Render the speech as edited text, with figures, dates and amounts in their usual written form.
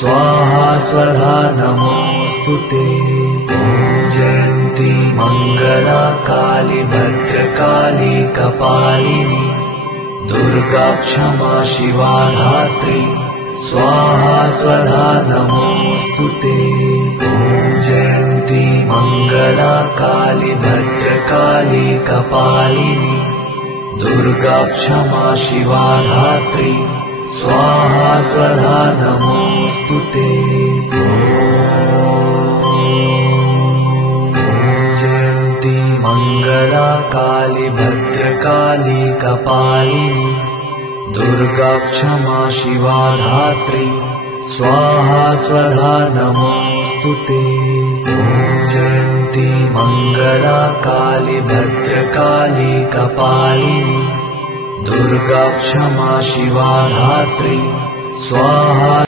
स्वाहा स्वधा नमोऽस्तुते। जयन्ती मंगला काली भद्रकाली कपालिनी दुर्गा क्षमा शिवा धात्री स्वाहा स्वधा नमोऽस्तुते। जयन्ती मंगला काली भद्रकाली कपालिनी दुर्गा क्षमा शिवा धात्री स्वाहा स्वधा नमोऽस्तुते। जयन्ती मंगला काली भद्रकाली कपालिनी दुर्गा क्षमा शिवा धात्री स्वाहा स्वधा नमोऽस्तुते। जयन्ती मंगला काली भद्रकाली कपालिनी दुर्गा क्षमा शिवा धात्री स्वाहा